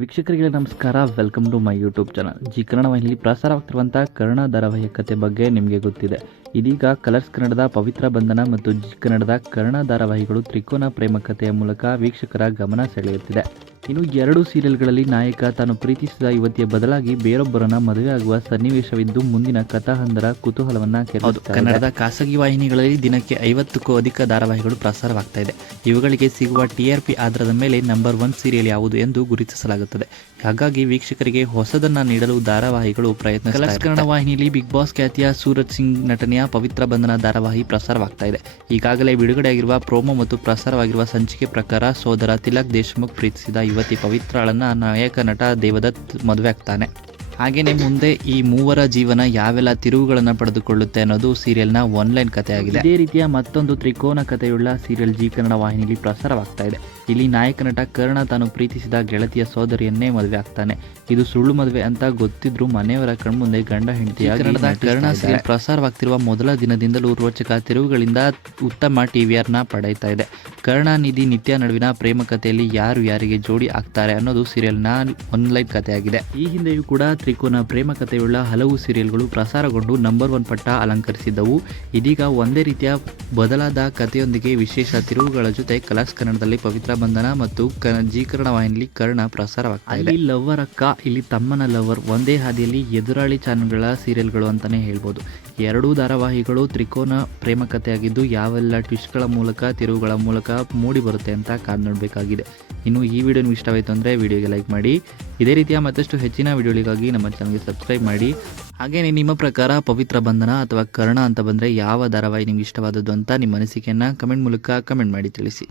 ವೀಕ್ಷಕರಿಗೆ ನಮಸ್ಕಾರ. Welcome to my YouTube channel Zee Kannada ವಾಹಿನಿಯಲ್ಲಿ ಪ್ರಸಾರವಾಗ್ತಿರುವಂಥ ಕರ್ಣ ಧಾರಾವಾಹಿಯ ಕತೆ ಬಗ್ಗೆ ನಿಮಗೆ ಗೊತ್ತಿದೆ. ಇದೀಗ ಕಲರ್ಸ್ ಕನ್ನಡದ ಪವಿತ್ರ ಬಂಧನ ಮತ್ತು ಜಿ ಕನ್ನಡದ ಕರ್ಣ ಧಾರಾವಾಹಿಗಳು ತ್ರಿಕೋನ ಪ್ರೇಮ ಕಥೆಯ ಮೂಲಕ ವೀಕ್ಷಕರ ಗಮನ ಸೆಳೆಯುತ್ತಿದೆ. ಇನ್ನು ಎರಡು ಸೀರಿಯಲ್ಗಳಲ್ಲಿ ನಾಯಕ ತಾನು ಪ್ರೀತಿಸಿದ ಯುವತಿಯ ಬದಲಾಗಿ ಬೇರೊಬ್ಬರನ್ನ ಮದುವೆಯಾಗುವ ಸನ್ನಿವೇಶವಿದ್ದು ಮುಂದಿನ ಕಥಾಹಂದರ ಕುತೂಹಲವನ್ನ ಕನ್ನಡದ ಖಾಸಗಿ ವಾಹಿನಿಗಳಲ್ಲಿ ದಿನಕ್ಕೆ ಐವತ್ತಕ್ಕೂ ಅಧಿಕ ಧಾರಾವಾಹಿಗಳು ಪ್ರಸಾರವಾಗ್ತಾ ಇದೆ. ಇವುಗಳಿಗೆ ಸಿಗುವ ಟಿಆರ್ಪಿ ಆಧಾರದ ಮೇಲೆ ನಂಬರ್ ಒನ್ ಸೀರಿಯಲ್ ಯಾವುದು ಎಂದು ಗುರುತಿಸಲಾಗುತ್ತದೆ. ಹಾಗಾಗಿ ವೀಕ್ಷಕರಿಗೆ ಹೊಸದನ್ನ ನೀಡಲು ಧಾರಾವಾಹಿಗಳು ಪ್ರಯತ್ನ ಕನ್ನಡ ವಾಹಿನಿಯಲ್ಲಿ ಬಿಗ್ ಬಾಸ್ ಖ್ಯಾತಿಯ ಸೂರಜ್ ಸಿಂಗ್ ನಟನೆಯ ಪವಿತ್ರ ಬಂಧನ ಧಾರಾವಾಹಿ ಪ್ರಸಾರವಾಗ್ತಾ ಇದೆ. ಈಗಾಗಲೇ ಬಿಡುಗಡೆಯಾಗಿರುವ ಪ್ರೋಮೋ ಮತ್ತು ಪ್ರಸಾರವಾಗಿರುವ ಸಂಚಿಕೆ ಪ್ರಕಾರ ಸೋದರ ತಿಲಕ್ ದೇಶಮುಖ್ ಪ್ರೀತಿಸಿದ ಯುವತಿ ಪವಿತ್ರಳನ್ನ ನಾಯಕ ನಟ ದೇವದತ್ ಮದುವೆ ಆಗ್ತಾನೆ. ಹಾಗೇನೆ ಮುಂದೆ ಈ ಮೂವರ ಜೀವನ ಯಾವೆಲ್ಲ ತಿರುವುಗಳನ್ನು ಪಡೆದುಕೊಳ್ಳುತ್ತೆ ಅನ್ನೋದು ಸೀರಿಯಲ್ನ ಕತೆ ಕಥೆಯಾಗಿದೆ. ಇದೇ ರೀತಿಯ ಮತ್ತೊಂದು ತ್ರಿಕೋನ ಕಥೆಯುಳ್ಳ ಸೀರಿಯಲ್ ಜಿ ಕನ್ನಡ ವಾಹಿನಿಯಲ್ಲಿ ಪ್ರಸಾರವಾಗ್ತಾ ಇದೆ. ಇಲ್ಲಿ ನಾಯಕ ನಟ ಕರ್ಣ ತಾನು ಪ್ರೀತಿಸಿದ ಗೆಳತಿಯ ಸೋದರಿಯನ್ನೇ ಮದುವೆ ಆಗ್ತಾನೆ. ಇದು ಸುಳ್ಳು ಮದುವೆ ಅಂತ ಗೊತ್ತಿದ್ರು ಮನೆಯವರ ಕಣ್ಮುಂದೆ ಗಂಡ ಹೆಂಡತಿಯ ಕನ್ನಡದ ಕರ್ಣ ಸೀರಿಯಲ್ ಪ್ರಸಾರವಾಗ್ತಿರುವ ಮೊದಲ ದಿನದಿಂದಲೂ ರೋಚಕ ತಿರುವುಗಳಿಂದ ಉತ್ತಮ ಟಿವಿಆರ್ನ ಪಡೆಯುತ್ತಾ ಇದೆ. ಕರ್ಣ ನಿಧಿ ನಿತ್ಯ ನಡುವಿನ ಪ್ರೇಮ ಕಥೆಯಲ್ಲಿ ಯಾರು ಯಾರಿಗೆ ಜೋಡಿ ಆಗ್ತಾರೆ ಅನ್ನೋದು ಸೀರಿಯಲ್ನ ಆನ್ಲೈನ್ ಕಥೆಯಾಗಿದೆ. ಈ ಹಿಂದೆಯೂ ಕೂಡ ತ್ರಿಕೋನ ಪ್ರೇಮ ಕಥೆಯುಳ್ಳ ಹಲವು ಸೀರಿಯಲ್ಗಳು ಪ್ರಸಾರಗೊಂಡು ನಂಬರ್ ಒನ್ ಪಟ್ಟ ಅಲಂಕರಿಸಿದ್ದವು. ಇದೀಗ ಒಂದೇ ರೀತಿಯ ಬದಲಾದ ಕಥೆಯೊಂದಿಗೆ ವಿಶೇಷ ತಿರುವುಗಳ ಜೊತೆ ಕಲರ್ಸ್ ಕನ್ನಡದಲ್ಲಿ ಪವಿತ್ರ ಬಂಧನ ಮತ್ತು ಜೀಕರಣ ಕನ್ನಡ ವಾಹಿನಿಯಲ್ಲಿ ಕರ್ಣ ಪ್ರಸಾರವಾಗ್ತಾ ಲವರ್ ಅಕ್ಕ, ಇಲ್ಲಿ ತಮ್ಮನ ಲವರ್ ಒಂದೇ ಹಾದಿಯಲ್ಲಿ ಎದುರಾಳಿ ಚಾನೆಲ್ಗಳ ಸೀರಿಯಲ್ಗಳು ಅಂತಾನೆ ಹೇಳ್ಬೋದು. ಎರಡೂ ಧಾರಾವಾಹಿಗಳು ತ್ರಿಕೋನ ಪ್ರೇಮ ಕಥೆಯಾಗಿದ್ದು, ಯಾವೆಲ್ಲ ಟ್ವಿಸ್ಟ್ಗಳ ಮೂಲಕ, ತಿರುವುಗಳ ಮೂಲಕ ಮೂಡಿ ಬರುತ್ತೆ ಅಂತ ಕಾದ್ ನೋಡಬೇಕಾಗಿದೆ. ಇನ್ನು ಈ ವಿಡಿಯೋ ನಿಮಗೆ ಇಷ್ಟವಾಯಿತು ಅಂದರೆ ವಿಡಿಯೋಗೆ ಲೈಕ್ ಮಾಡಿ. ಇದೇ ರೀತಿಯ ಮತ್ತಷ್ಟು ಹೆಚ್ಚಿನ ವಿಡಿಯೋಗಳಿಗಾಗಿ ನಮ್ಮ ಚಾನಲ್ಗೆ ಸಬ್ಸ್ಕ್ರೈಬ್ ಮಾಡಿ. ಹಾಗೆಯೇ ನಿಮ್ಮ ಪ್ರಕಾರ ಪವಿತ್ರ ಬಂಧನ ಅಥವಾ ಕರ್ಣ ಅಂತ ಬಂದರೆ ಯಾವ ಧಾರಾವಾಹಿ ನಿಮ್ಗೆ ಇಷ್ಟವಾದದ್ದು ಅಂತ ನಿಮ್ಮ ಅನಿಸಿಕೆಯನ್ನು ಕಮೆಂಟ್ ಮೂಲಕ ಕಮೆಂಟ್ ಮಾಡಿ ತಿಳಿಸಿ.